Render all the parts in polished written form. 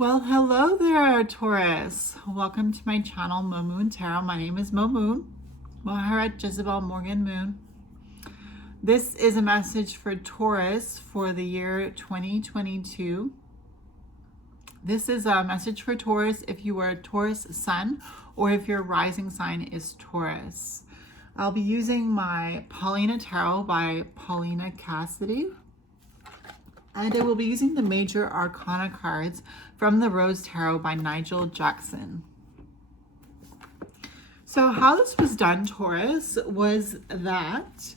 Well, hello there, Taurus. Welcome to my channel, Mo Moon Tarot. My name is Mo Moon, Maharat Jezebel Morgan Moon. This is a message for Taurus for the year 2022. This is a message for Taurus if you are a Taurus sun or if your rising sign is Taurus. I'll be using my Paulina Tarot by Paulina Cassidy. And I will be using the Major Arcana cards from the Rose Tarot by Nigel Jackson. So how this was done, Taurus, was that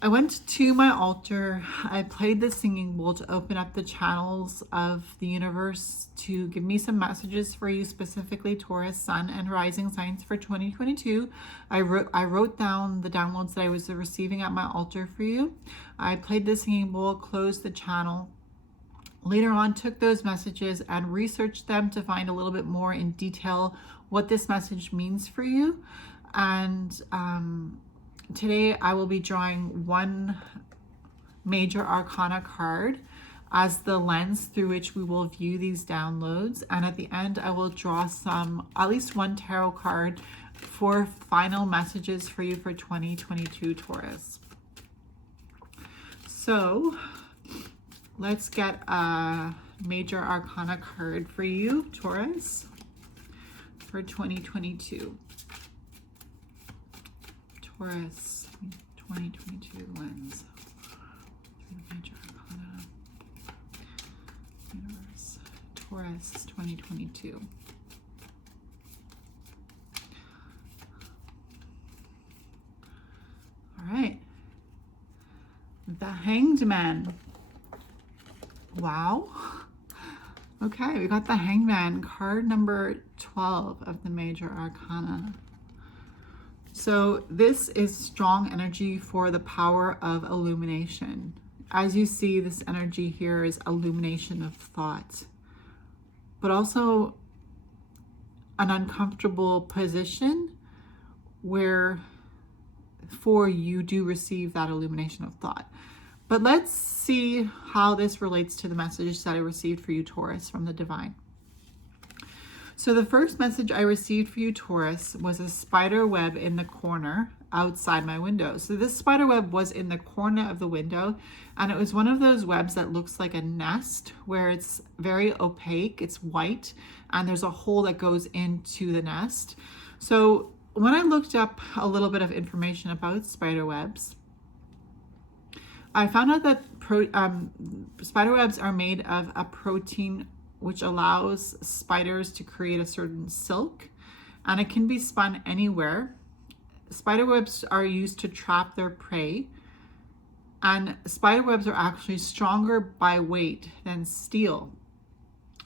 I went to my altar. I played the singing bowl to open up the channels of the universe to give me some messages for you, specifically Taurus, Sun, and Rising signs for 2022. I wrote down the downloads that I was receiving at my altar for you. I played the singing bowl, closed the channel. Later on, took those messages and researched them to find a little bit more in detail what this message means for you. And today I will be drawing one Major Arcana card as the lens through which we will view these downloads. And at the end, I will draw at least one tarot card for final messages for you for 2022, Taurus. So let's get a Major Arcana card for you, Taurus, for 2022. Taurus 2022 lens through the Major Arcana universe. Taurus 2022. All right. The Hanged Man. Wow. Okay, we got the Hanged Man, card number 12 of the Major Arcana. So this is strong energy for the power of illumination. As you see, this energy here is illumination of thought, but also an uncomfortable position where for you do receive that illumination of thought. But let's see how this relates to the message that I received for you, Taurus, from the divine. So the first message I received for you, Taurus, was a spider web in the corner outside my window. So this spider web was in the corner of the window, and it was one of those webs that looks like a nest where it's very opaque, it's white, and there's a hole that goes into the nest. So when I looked up a little bit of information about spider webs, I found out that spider webs are made of a protein which allows spiders to create a certain silk, and it can be spun anywhere. Spider webs are used to trap their prey, and spider webs are actually stronger by weight than steel.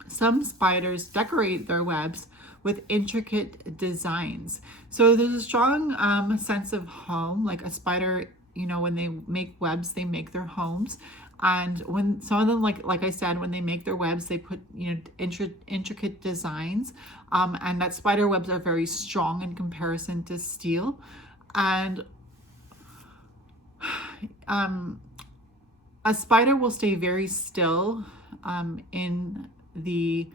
Some spiders decorate their webs with intricate designs. So there's a strong sense of home, like a spider, you know, when they make webs, they make their homes. And when some of them, like I said, when they make their webs, they put, you know, intricate designs. And that spider webs are very strong in comparison to steel. And a spider will stay very still in the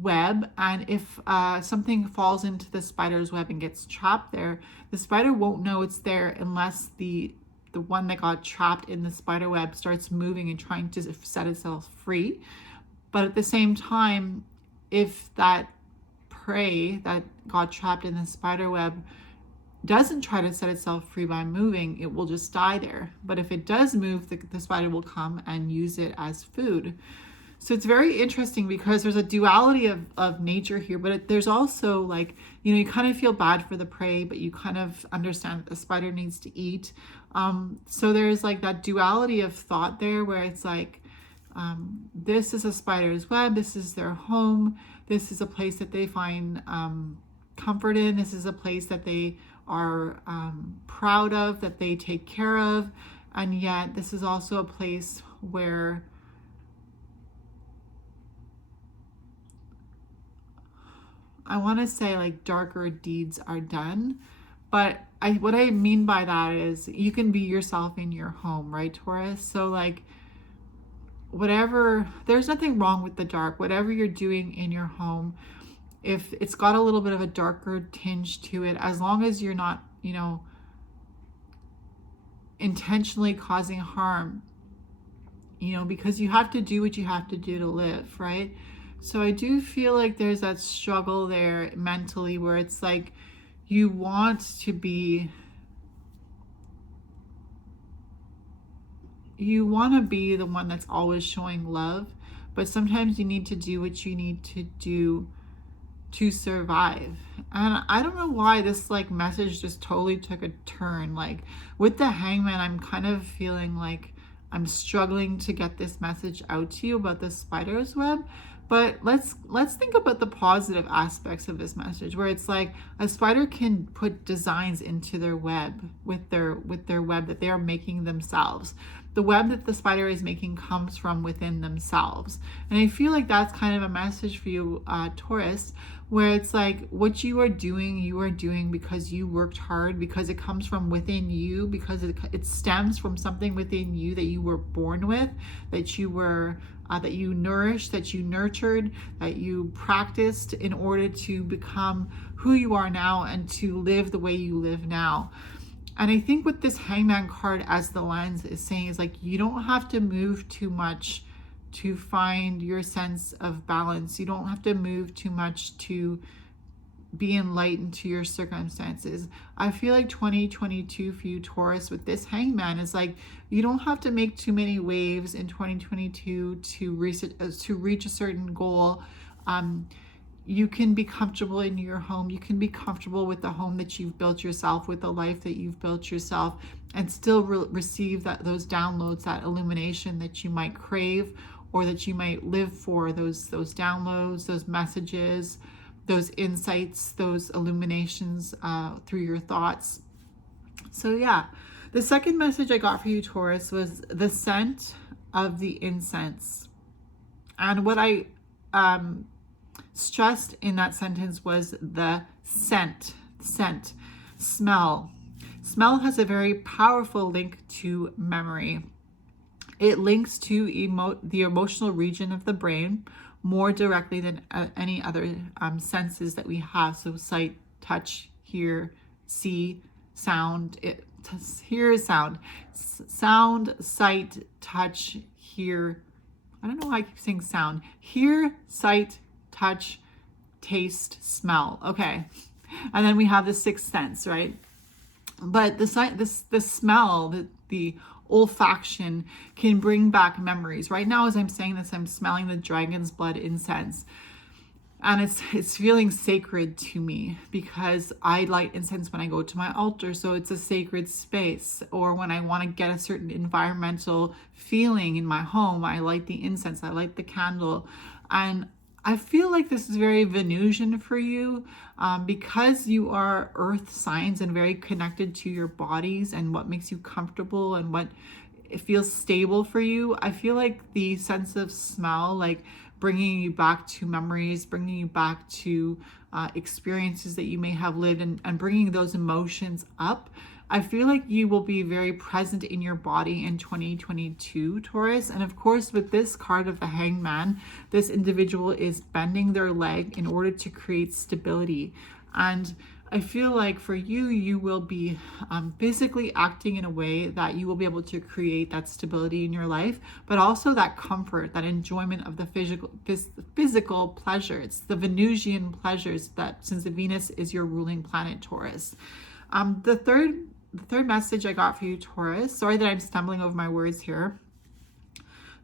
web, and if something falls into the spider's web and gets trapped there, the spider won't know it's there unless the one that got trapped in the spider web starts moving and trying to set itself free. But at the same time, if that prey that got trapped in the spider web doesn't try to set itself free by moving, it will just die there. But if it does move, the spider will come and use it as food. So it's very interesting because there's a duality of nature here, but there's also, like, you know, you kind of feel bad for the prey, but you kind of understand that the spider needs to eat. So there's like that duality of thought there where it's like, this is a spider's web, this is their home, this is a place that they find comfort in, this is a place that they are proud of, that they take care of, and yet this is also a place where I want to say like darker deeds are done, but what I mean by that is you can be yourself in your home, right, Taurus? So like whatever, there's nothing wrong with the dark. Whatever you're doing in your home, if it's got a little bit of a darker tinge to it, as long as you're not, you know, intentionally causing harm, you know, because you have to do what you have to do to live, right? So I do feel like there's that struggle there mentally where it's like you want to be, you want to be the one that's always showing love, but sometimes you need to do what you need to do to survive. And I don't know why this like message just totally took a turn. Like with the Hangman, I'm kind of feeling like I'm struggling to get this message out to you about the spider's web. But let's think about the positive aspects of this message, where it's like a spider can put designs into their web with their web that they are making themselves. The web that the spider is making comes from within themselves. And I feel like that's kind of a message for you, Taurus, where it's like what you are doing because you worked hard, because it comes from within you, because it stems from something within you that you were born with, that you were that you nourished, that you nurtured, that you practiced in order to become who you are now and to live the way you live now. And I think what this Hangman card as the lens is saying is like, you don't have to move too much to find your sense of balance. You don't have to move too much to be enlightened to your circumstances. I feel like 2022 for you, Taurus, with this Hangman is like, you don't have to make too many waves in 2022 to reach a certain goal. You can be comfortable in your home. You can be comfortable with the home that you've built yourself, with the life that you've built yourself, and still receive those downloads, that illumination that you might crave or that you might live for, those downloads, those messages, those insights, those illuminations through your thoughts. So yeah, the second message I got for you, Taurus, was the scent of the incense. And what I stressed in that sentence was the scent, smell. Smell has a very powerful link to memory. It links to the emotional region of the brain more directly than any other senses that we have. So sight, touch, hear, see, sound. Hear is sound. Sound, sight, touch, hear. I don't know why I keep saying sound. Hear, sight, touch, taste, smell. Okay. And then we have the sixth sense, right? But the smell, the olfaction can bring back memories. Right now, as I'm saying this, I'm smelling the dragon's blood incense. And it's feeling sacred to me because I light incense when I go to my altar. So it's a sacred space. Or when I want to get a certain environmental feeling in my home, I light the incense, I light the candle. And I feel like this is very Venusian for you because you are earth signs and very connected to your bodies and what makes you comfortable and what it feels stable for you. I feel like the sense of smell, like bringing you back to memories, bringing you back to experiences that you may have lived and bringing those emotions up. I feel like you will be very present in your body in 2022, Taurus. And of course, with this card of the Hangman, this individual is bending their leg in order to create stability. And I feel like for you, you will be physically acting in a way that you will be able to create that stability in your life, but also that comfort, that enjoyment of the physical pleasure. It's the Venusian pleasures that, since the Venus is your ruling planet, Taurus. The third message I got for you, Taurus, sorry that I'm stumbling over my words here.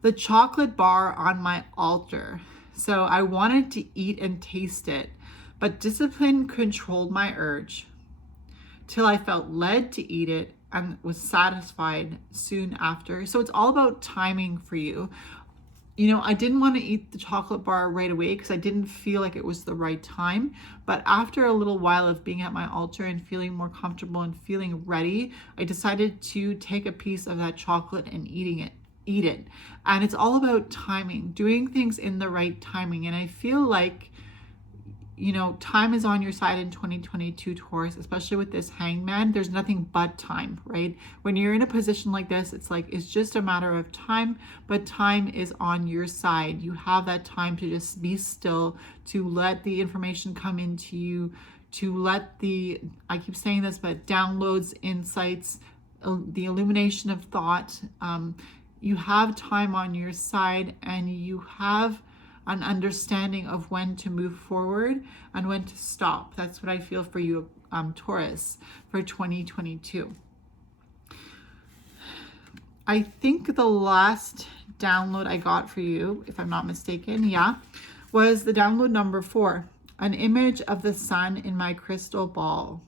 The chocolate bar on my altar. So I wanted to eat and taste it, but discipline controlled my urge till I felt led to eat it and was satisfied soon after. So it's all about timing for you. You know, I didn't want to eat the chocolate bar right away because I didn't feel like it was the right time. But after a little while of being at my altar and feeling more comfortable and feeling ready, I decided to take a piece of that chocolate and eat it. And it's all about timing, doing things in the right timing. And I feel like you know, time is on your side in 2022, Taurus, especially with this hangman. There's nothing but time, right? When you're in a position like this, it's like, it's just a matter of time, but time is on your side. You have that time to just be still, to let the information come into you, to let the, I keep saying this, but downloads, insights, the illumination of thought. You have time on your side, and you have an understanding of when to move forward and when to stop. That's what I feel for you, Taurus, for 2022. I think the last download I got for you, if I'm not mistaken, was the download number 4, an image of the sun in my crystal ball,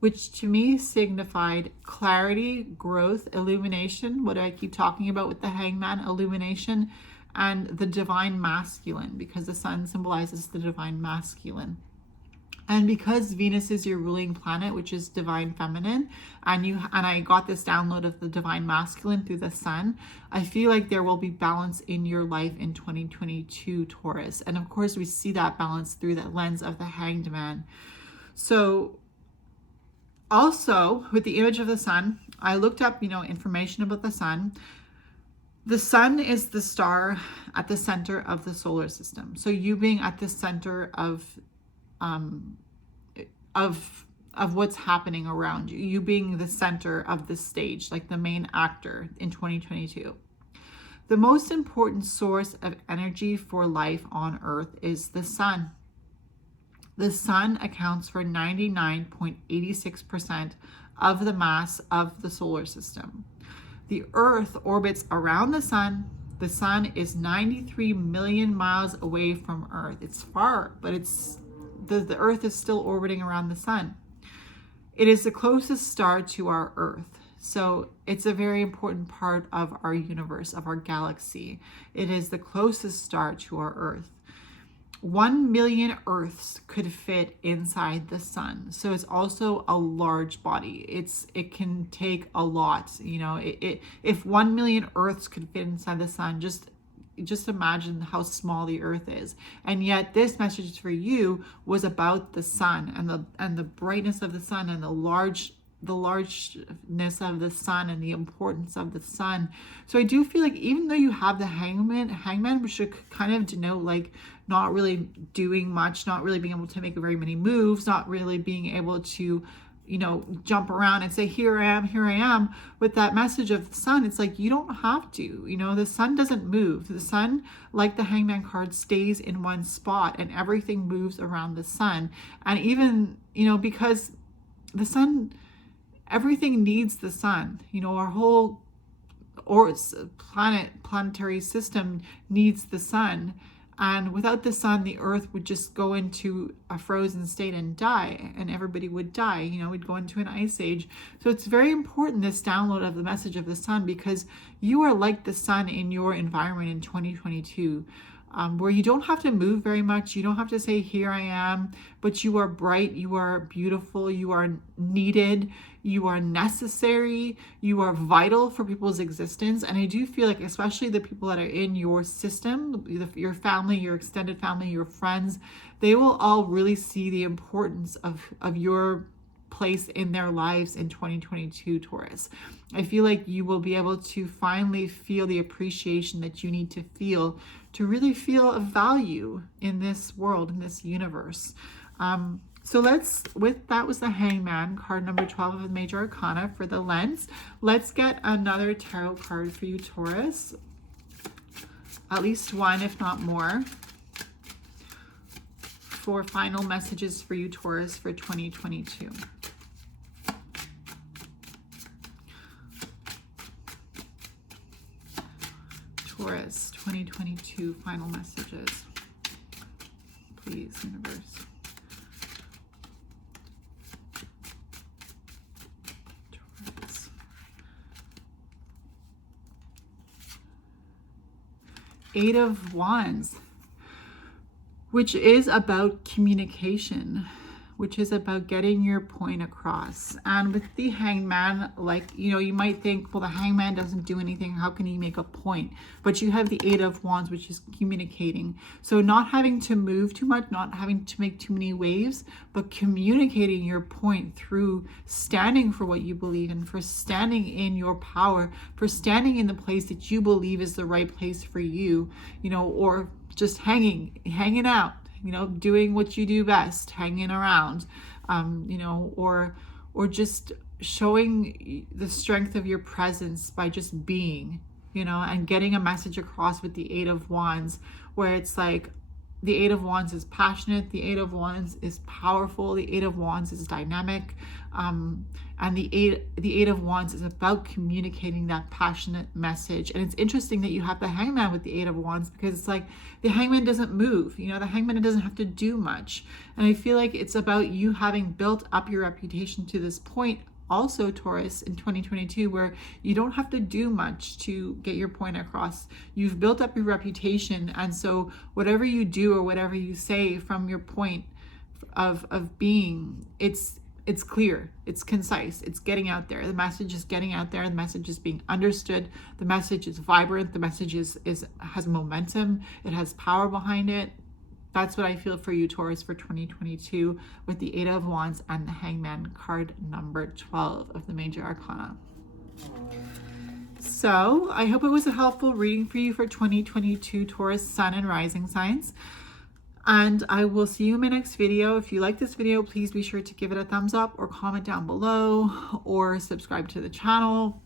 which to me signified clarity, growth, illumination. What do I keep talking about with the hangman? Illumination, and the divine masculine, because the sun symbolizes the divine masculine. And because Venus is your ruling planet, which is divine feminine, and I got this download of the divine masculine through the sun, I feel like there will be balance in your life in 2022, Taurus. And of course, we see that balance through the lens of the hanged man. So also with the image of the sun, I looked up, information about the sun. The sun is the star at the center of the solar system. So you being at the center of what's happening around you, you being the center of the stage, like the main actor in 2022. The most important source of energy for life on Earth is the sun. The sun accounts for 99.86% of the mass of the solar system. The Earth orbits around the sun. The sun is 93 million miles away from Earth. It's far, but the Earth is still orbiting around the sun. It is the closest star to our Earth. So it's a very important part of our universe, of our galaxy. It is the closest star to our Earth. 1 million Earths could fit inside the sun. So it's also a large body. It can take a lot. If 1 million Earths could fit inside the sun, just imagine how small the Earth is. And yet this message for you was about the sun and the brightness of the sun and the largeness of the sun and the importance of the sun. So I do feel like even though you have the hangman, which should kind of denote like not really doing much, not really being able to make very many moves, not really being able to, jump around and say, here I am. With that message of the sun, it's like, you don't have to, the sun doesn't move. The sun, like the hangman card, stays in one spot, and everything moves around the sun. And even, because the sun, everything needs the sun. Our whole planetary system needs the sun. And without the sun, the Earth would just go into a frozen state and die, and everybody would die. We'd go into an ice age. So it's very important, this download of the message of the sun, because you are like the sun in your environment in 2022. Where you don't have to move very much. You don't have to say, here I am, but you are bright, you are beautiful, you are needed, you are necessary, you are vital for people's existence. And I do feel like, especially the people that are in your system, your family, your extended family, your friends, they will all really see the importance of your place in their lives in 2022, Taurus. I feel like you will be able to finally feel the appreciation that you need to feel to really feel a value in this world, in this universe. So that was the hangman, card number 12 of the Major Arcana for the lens. Let's get another tarot card for you, Taurus. At least one, if not more, for final messages for you, Taurus, for 2022. Taurus, 2022 final messages. Please, universe. Taurus. Eight of Wands, which is about communication, which is about getting your point across. And with the Hangman, like, you know, you might think, well, the Hangman doesn't do anything. How can he make a point? But you have the Eight of Wands, which is communicating. So not having to move too much, not having to make too many waves, but communicating your point through standing for what you believe in, for standing in your power, for standing in the place that you believe is the right place for you, you know, or just hanging out, you know, doing what you do best, hanging around, you know, or just showing the strength of your presence by just being, you know, and getting a message across with the Eight of Wands, where it's like the Eight of Wands is passionate, the Eight of Wands is powerful, the Eight of Wands is dynamic, and the Eight of Wands is about communicating that passionate message. And it's interesting that you have the Hangman with the Eight of Wands, because it's like the Hangman doesn't move, you know, the Hangman doesn't have to do much. And I feel like it's about you having built up your reputation to this point, also Taurus, in 2022, where you don't have to do much to get your point across. You've built up your reputation, and so whatever you do or whatever you say from your point of being, it's clear, it's concise, it's getting out there. The message is getting out there, the message is being understood, the message is vibrant, the message has momentum, it has power behind it. That's what I feel for you, Taurus, for 2022 with the Eight of Wands and the Hangman, card number 12 of the Major Arcana. So I hope it was a helpful reading for you for 2022, Taurus, Sun and Rising signs. And I will see you in my next video. If you like this video, please be sure to give it a thumbs up or comment down below or subscribe to the channel.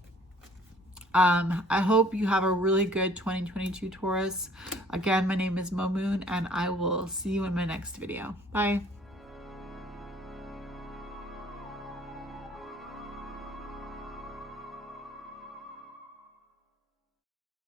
I hope you have a really good 2022, Taurus. Again, my name is Mo Moon, and I will see you in my next video. Bye.